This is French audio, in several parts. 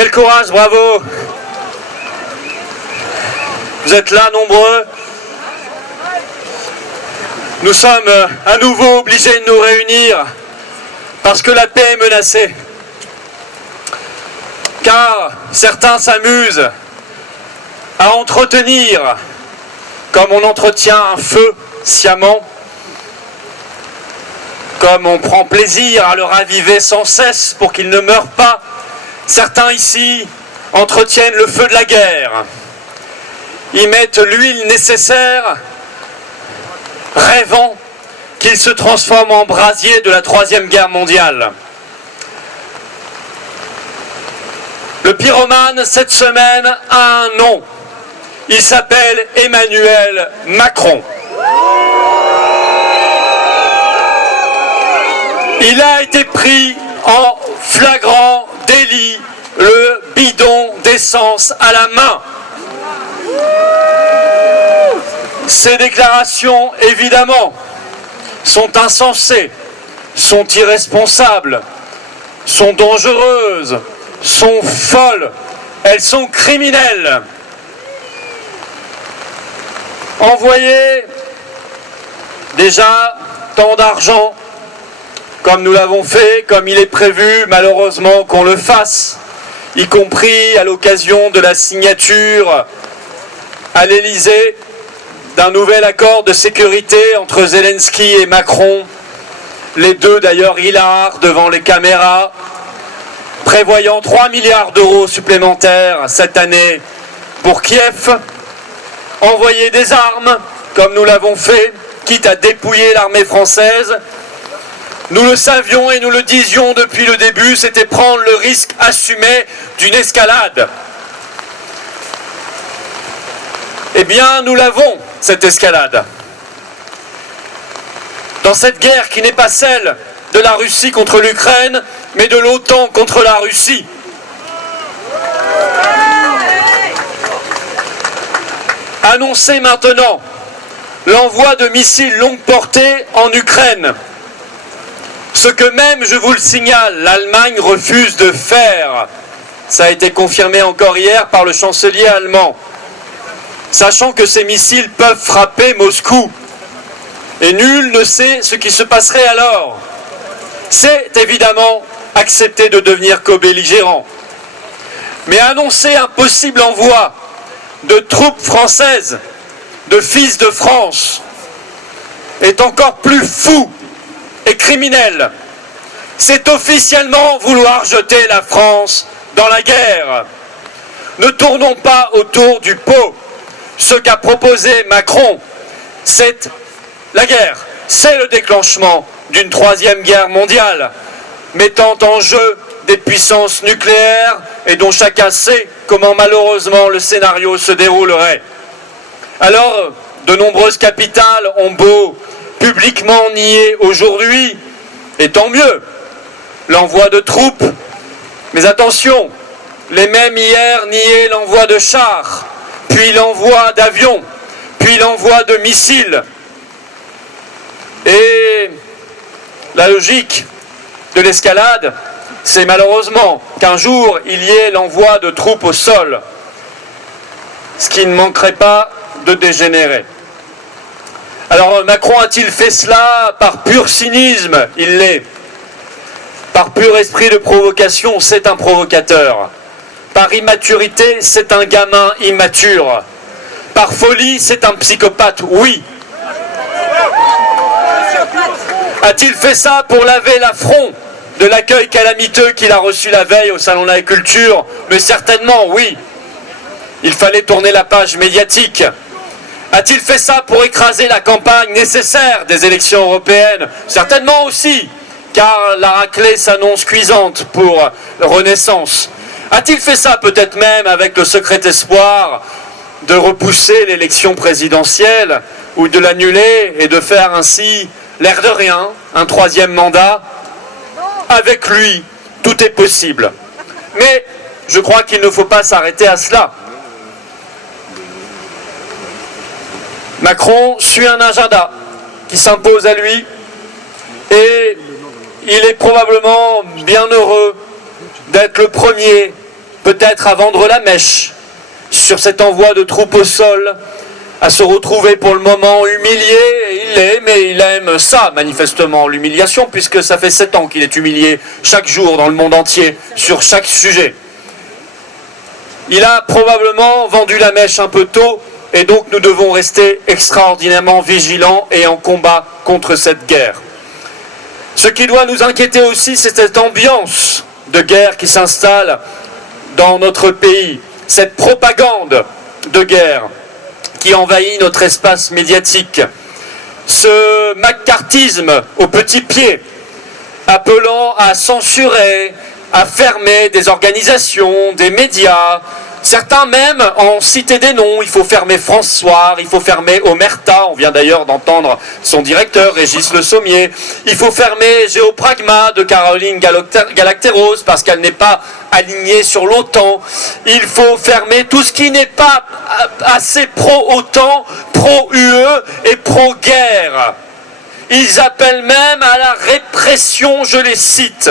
Quel courage, bravo! Vous êtes là nombreux. Nous sommes à nouveau obligés de nous réunir parce que la paix est menacée. Car certains s'amusent à entretenir, comme on entretient un feu sciemment, comme on prend plaisir à le raviver sans cesse pour qu'il ne meure pas. Certains ici entretiennent le feu de la guerre. Ils mettent l'huile nécessaire, rêvant qu'il se transforme en brasier de la Troisième Guerre mondiale. Le pyromane, cette semaine, a un nom. Il s'appelle Emmanuel Macron. Il a été pris en flagrant délit, le bidon d'essence à la main. Ces déclarations, évidemment, sont insensées, sont irresponsables, sont dangereuses, sont folles, elles sont criminelles. Envoyer déjà tant d'argent, comme nous l'avons fait, comme il est prévu malheureusement qu'on le fasse, y compris à l'occasion de la signature à l'Élysée d'un nouvel accord de sécurité entre Zelensky et Macron, les deux d'ailleurs hilars devant les caméras, prévoyant 3 milliards d'euros supplémentaires cette année pour Kiev, envoyer des armes, comme nous l'avons fait, quitte à dépouiller l'armée française. Nous le savions et nous le disions depuis le début, c'était prendre le risque assumé d'une escalade. Eh bien, nous l'avons, cette escalade. Dans cette guerre qui n'est pas celle de la Russie contre l'Ukraine, mais de l'OTAN contre la Russie. Annoncer maintenant l'envoi de missiles longue portée en Ukraine. Ce que même, je vous le signale, l'Allemagne refuse de faire. Ça a été confirmé encore hier par le chancelier allemand. Sachant que ces missiles peuvent frapper Moscou. Et nul ne sait ce qui se passerait alors. C'est évidemment accepter de devenir co-belligérant. Mais annoncer un possible envoi de troupes françaises, de fils de France, est encore plus fou et criminel. C'est officiellement vouloir jeter la France dans la guerre. Ne tournons pas autour du pot. Ce qu'a proposé Macron, c'est la guerre, c'est le déclenchement d'une troisième guerre mondiale, mettant en jeu des puissances nucléaires et dont chacun sait comment malheureusement le scénario se déroulerait. Alors, de nombreuses capitales ont beau publiquement nier aujourd'hui, et tant mieux, l'envoi de troupes, mais attention, les mêmes hier niaient l'envoi de chars, puis l'envoi d'avions, puis l'envoi de missiles. Et la logique de l'escalade, c'est malheureusement qu'un jour il y ait l'envoi de troupes au sol, ce qui ne manquerait pas de dégénérer. Alors Macron a-t-il fait cela par pur cynisme? Il l'est. Par pur esprit de provocation, c'est un provocateur. Par immaturité, c'est un gamin immature. Par folie, c'est un psychopathe, oui. A-t-il fait ça pour laver l'affront de l'accueil calamiteux qu'il a reçu la veille au Salon de l'Agriculture? Mais certainement, oui. Il fallait tourner la page médiatique. A-t-il fait ça pour écraser la campagne nécessaire des élections européennes? Certainement aussi, car la raclée s'annonce cuisante pour Renaissance. A-t-il fait ça peut-être même avec le secret espoir de repousser l'élection présidentielle ou de l'annuler et de faire ainsi, l'air de rien, un troisième mandat? Avec lui, tout est possible. Mais je crois qu'il ne faut pas s'arrêter à cela. Macron suit un agenda qui s'impose à lui et il est probablement bien heureux d'être le premier, peut-être à vendre la mèche sur cet envoi de troupes au sol, à se retrouver pour le moment humilié, et il l'est, mais il aime ça manifestement, l'humiliation, puisque ça fait 7 ans qu'il est humilié chaque jour dans le monde entier, sur chaque sujet. Il a probablement vendu la mèche un peu tôt, et donc nous devons rester extraordinairement vigilants et en combat contre cette guerre. Ce qui doit nous inquiéter aussi, c'est cette ambiance de guerre qui s'installe dans notre pays, cette propagande de guerre qui envahit notre espace médiatique, ce macartisme au petit pied, appelant à censurer, à fermer des organisations, des médias. Certains même en citaient des noms. Il faut fermer France Soir, il faut fermer Omerta, on vient d'ailleurs d'entendre son directeur, Régis Le Sommier. Il faut fermer Géopragma de Caroline Galacteros parce qu'elle n'est pas alignée sur l'OTAN. Il faut fermer tout ce qui n'est pas assez pro-OTAN, pro-UE et pro-guerre. Ils appellent même à la répression, je les cite.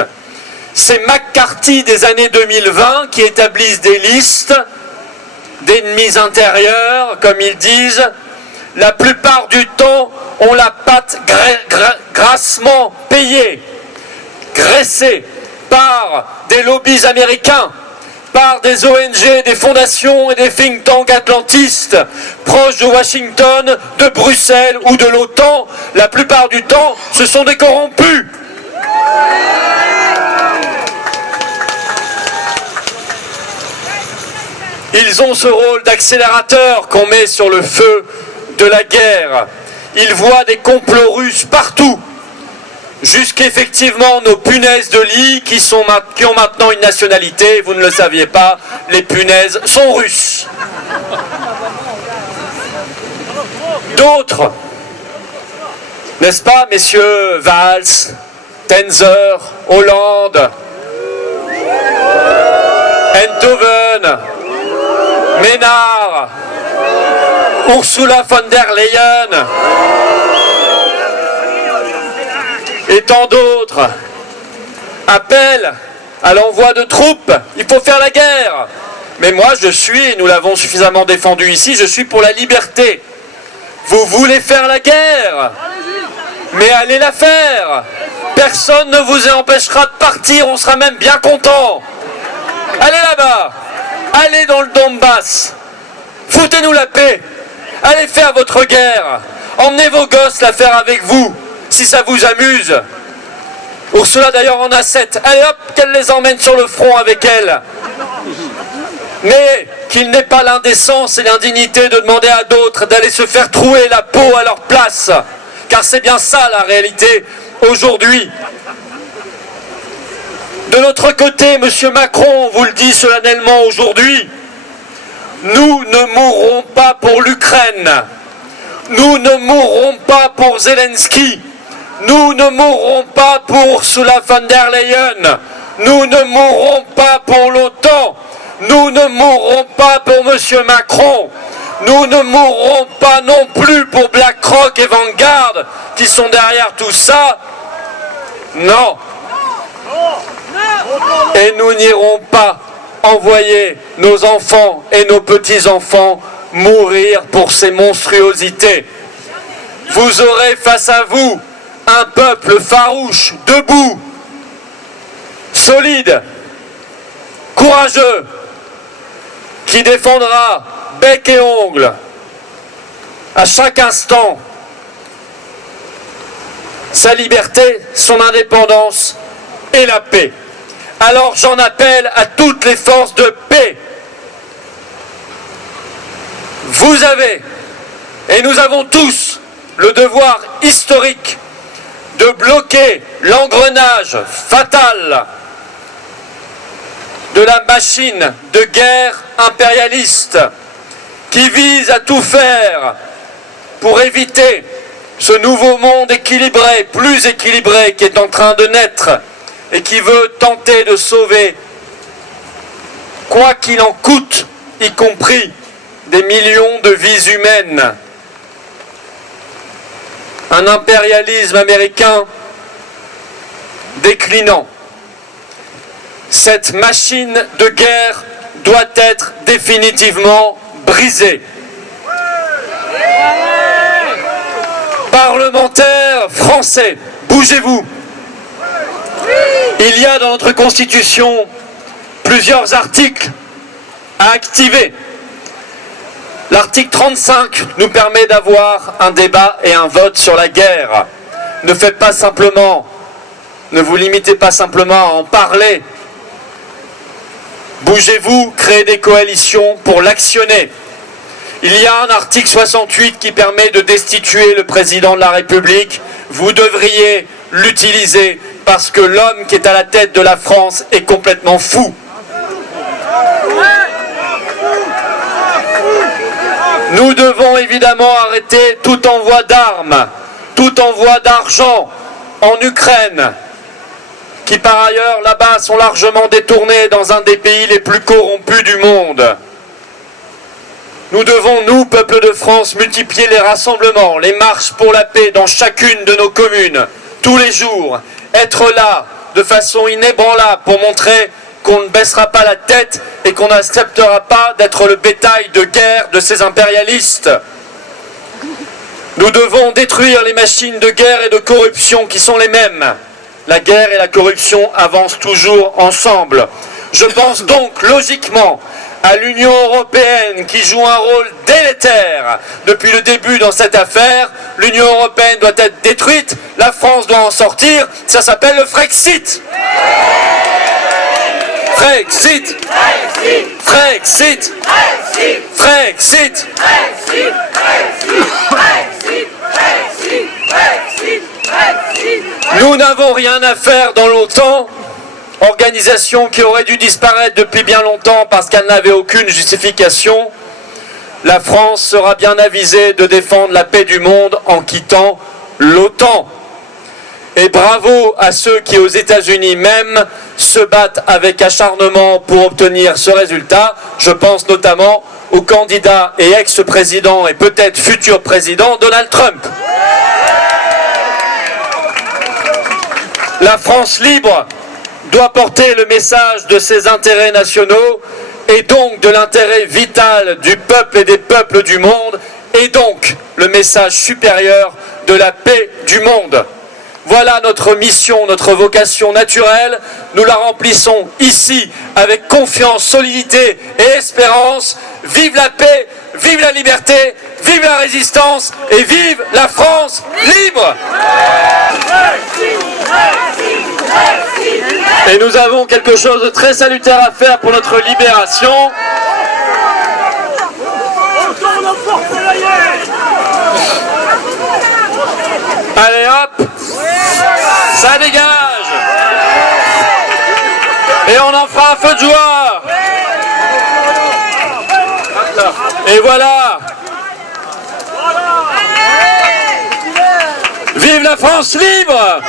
C'est McCarthy des années 2020 qui établissent des listes d'ennemis intérieurs, comme ils disent. La plupart du temps, on la patte grassement payée, graissée par des lobbies américains, par des ONG, des fondations et des think tanks atlantistes proches de Washington, de Bruxelles ou de l'OTAN. La plupart du temps, ce sont des corrompus. Ils ont ce rôle d'accélérateur qu'on met sur le feu de la guerre. Ils voient des complots russes partout, jusqu'effectivement nos punaises de lit qui ont maintenant une nationalité, vous ne le saviez pas, les punaises sont russes. D'autres, n'est-ce pas, messieurs Valls, Tenzer, Hollande, Enthoven, Ménard, Ursula von der Leyen et tant d'autres appellent à l'envoi de troupes. Il faut faire la guerre. Mais moi je suis, et nous l'avons suffisamment défendu ici, je suis pour la liberté. Vous voulez faire la guerre, mais allez la faire. Personne ne vous empêchera de partir, on sera même bien content. Allez là-bas. Allez dans le Donbass, foutez-nous la paix, allez faire votre guerre, emmenez vos gosses la faire avec vous, si ça vous amuse. Ursula d'ailleurs en a 7, allez hop, qu'elle les emmène sur le front avec elle. Mais qu'il n'ait pas l'indécence et l'indignité de demander à d'autres d'aller se faire trouer la peau à leur place, car c'est bien ça la réalité aujourd'hui. De notre côté, M. Macron, on vous le dit solennellement aujourd'hui, nous ne mourrons pas pour l'Ukraine, nous ne mourrons pas pour Zelensky, nous ne mourrons pas pour Ursula von der Leyen, nous ne mourrons pas pour l'OTAN, nous ne mourrons pas pour M. Macron, nous ne mourrons pas non plus pour BlackRock et Vanguard qui sont derrière tout ça. Non. Et nous n'irons pas envoyer nos enfants et nos petits-enfants mourir pour ces monstruosités. Vous aurez face à vous un peuple farouche, debout, solide, courageux, qui défendra bec et ongles à chaque instant sa liberté, son indépendance et la paix. Alors j'en appelle à toutes les forces de paix. Vous avez, et nous avons tous, le devoir historique de bloquer l'engrenage fatal de la machine de guerre impérialiste qui vise à tout faire pour éviter ce nouveau monde équilibré, plus équilibré, qui est en train de naître et qui veut tenter de sauver, quoi qu'il en coûte, y compris des millions de vies humaines. Un impérialisme américain déclinant. Cette machine de guerre doit être définitivement brisé. Parlementaires français, bougez-vous. Il y a dans notre Constitution plusieurs articles à activer. L'article 35 nous permet d'avoir un débat et un vote sur la guerre. Ne vous limitez pas simplement à en parler. Bougez-vous, créez des coalitions pour l'actionner. Il y a un article 68 qui permet de destituer le président de la République. Vous devriez l'utiliser parce que l'homme qui est à la tête de la France est complètement fou. Nous devons évidemment arrêter tout envoi d'armes, tout envoi d'argent en Ukraine, qui par ailleurs là-bas sont largement détournés dans un des pays les plus corrompus du monde. Nous devons, nous, peuple de France, multiplier les rassemblements, les marches pour la paix dans chacune de nos communes, tous les jours, être là de façon inébranlable pour montrer qu'on ne baissera pas la tête et qu'on n'acceptera pas d'être le bétail de guerre de ces impérialistes. Nous devons détruire les machines de guerre et de corruption qui sont les mêmes. La guerre et la corruption avancent toujours ensemble. Je pense donc logiquement à l'Union européenne qui joue un rôle délétère depuis le début dans cette affaire. L'Union européenne doit être détruite, la France doit en sortir, ça s'appelle le Frexit. Frexit, Frexit, Frexit, Nous n'avons rien à faire dans l'OTAN, organisation qui aurait dû disparaître depuis bien longtemps parce qu'elle n'avait aucune justification. La France sera bien avisée de défendre la paix du monde en quittant l'OTAN. Et bravo à ceux qui, aux États-Unis même, se battent avec acharnement pour obtenir ce résultat. Je pense notamment au candidat et ex-président et peut-être futur président Donald Trump. La France libre doit porter le message de ses intérêts nationaux et donc de l'intérêt vital du peuple et des peuples du monde et donc le message supérieur de la paix du monde. Voilà notre mission, notre vocation naturelle. Nous la remplissons ici avec confiance, solidité et espérance. Vive la paix, vive la liberté, vive la résistance et vive la France libre! Et nous avons quelque chose de très salutaire à faire pour notre libération. Allez hop, ça dégage. Et on en fera un feu de joie. Et voilà. Vive la France libre!